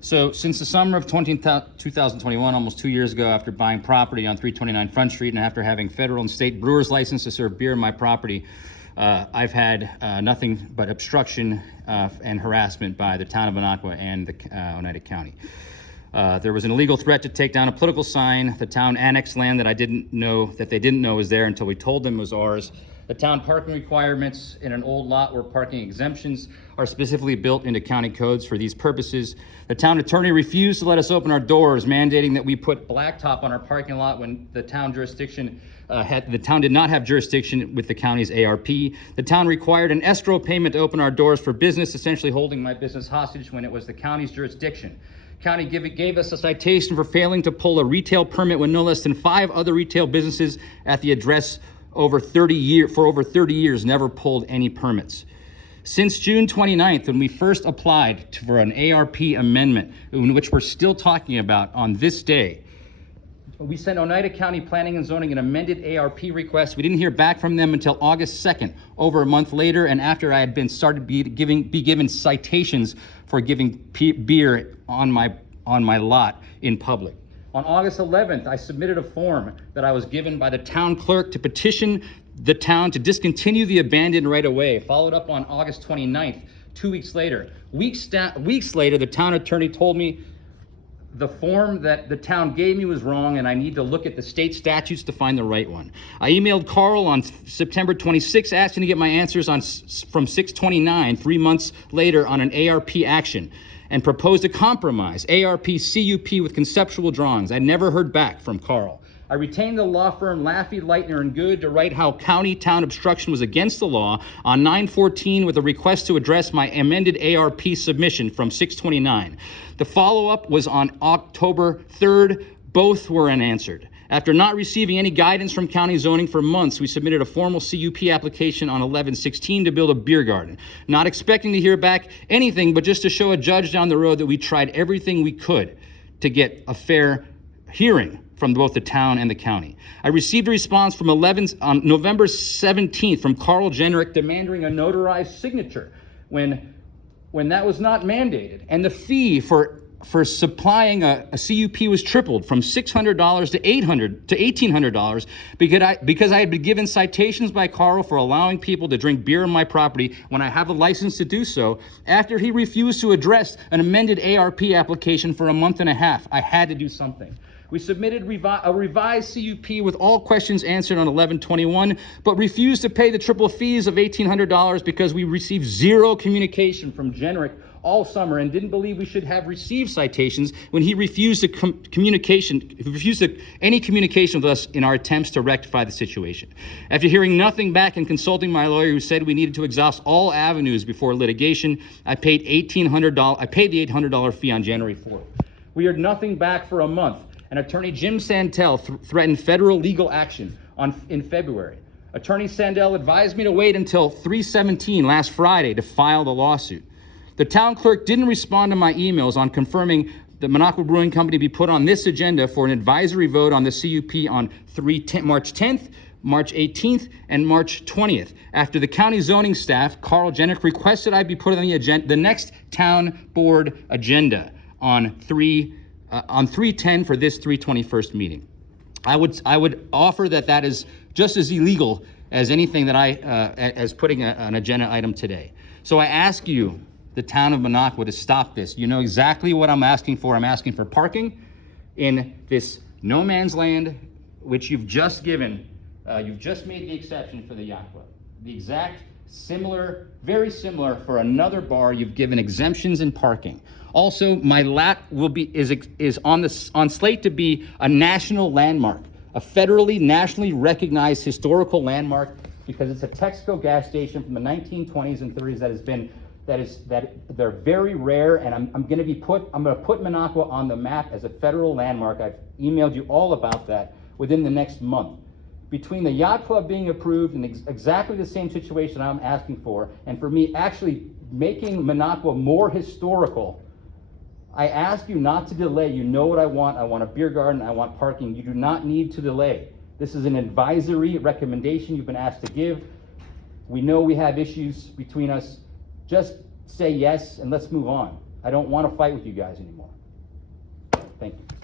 So since the summer of 2021, almost 2 years ago, after buying property on 329 Front Street and after having federal and state brewers license to serve beer in my property, I've had nothing but obstruction and harassment by the town of Minocqua and the Oneida County. There was an illegal threat to take down a political sign. The town annexed land that they didn't know was there until we told them it was ours. The town parking requirements in an old lot where parking exemptions are specifically built into county codes for these purposes. The town attorney refused to let us open our doors, mandating that we put blacktop on our parking lot when the town did not have jurisdiction with the county's ARP. The town required an escrow payment to open our doors for business, essentially holding my business hostage when it was the county's jurisdiction. County gave us a citation for failing to pull a retail permit when no less than 5 other retail businesses at the address for over 30 years never pulled any permits. Since June 29th, when we first applied for an ARP amendment, in which we're still talking about on this day, we sent Oneida County Planning and Zoning an amended ARP request. We didn't hear back from them until August 2nd, over a month later, and after I had been given citations for giving beer on my lot in public. On August 11th, I submitted a form that I was given by the town clerk to petition the town to discontinue the abandoned right-of-way, followed up on August 29th, 2 weeks later. Weeks later, the town attorney told me the form that the town gave me was wrong and I need to look at the state statutes to find the right one. I emailed Carl on September 26th asking to get my answers from 6/29, 3 months later, on an ARP action, and proposed a compromise, ARP CUP with conceptual drawings. I never heard back from Carl. I retained the law firm Laffey, Lightner & Good to write how county-town obstruction was against the law on 9/14 with a request to address my amended ARP submission from 6/29. The follow-up was on October 3rd. Both were unanswered. After not receiving any guidance from county zoning for months, we submitted a formal CUP application on 11/16 to build a beer garden, not expecting to hear back anything, but just to show a judge down the road that we tried everything we could to get a fair hearing from both the town and the county. I received a response on November 17th from Carl Jenrick demanding a notarized signature when that was not mandated. And the fee for supplying a CUP was tripled from $600 to $1,800 because I had been given citations by Carl for allowing people to drink beer on my property when I have a license to do so, after he refused to address an amended ARP application for a month and a half. I had to do something. We submitted a revised CUP with all questions answered on 11/21, but refused to pay the triple fees of $1,800 because we received zero communication from Jenrick all summer and didn't believe we should have received citations when he refused any communication with us in our attempts to rectify the situation. After hearing nothing back and consulting my lawyer, who said we needed to exhaust all avenues before litigation, I paid the $800 fee on January 4th. We heard nothing back for a month, and attorney Jim Santel threatened federal legal action in February. Attorney Sandell advised me to wait until 3/17 last Friday to file the lawsuit. The town clerk didn't respond to my emails on confirming the Minocqua Brewing Company be put on this agenda for an advisory vote on the CUP on March 10th, March 18th, and March 20th. After the county zoning staff, Carl Jenrick, requested I be put on the next town board agenda on 3/10 for this 3/21 meeting. I would offer that is just as illegal as anything that as putting an agenda item today. So I ask you, the town of Minocqua, to stop this. You know exactly what I'm asking for. I'm asking for parking in this no man's land, which you've just given. You've just made the exception for the yacht club. The exact very similar for another bar. You've given exemptions in parking. Also, my lot is on slate to be a national landmark, a federally, nationally recognized historical landmark, because it's a Texaco gas station from the 1920s and 30s they're very rare, and I'm going to put Minocqua on the map as a federal landmark. I've emailed you all about that within the next month. Between the yacht club being approved and exactly the same situation I'm asking for, and for me actually making Minocqua more historical, I ask you not to delay. You know what I want. I want a beer garden. I want parking. You do not need to delay. This is an advisory recommendation you've been asked to give. We know we have issues between us. Just say yes and let's move on. I don't want to fight with you guys anymore. Thank you.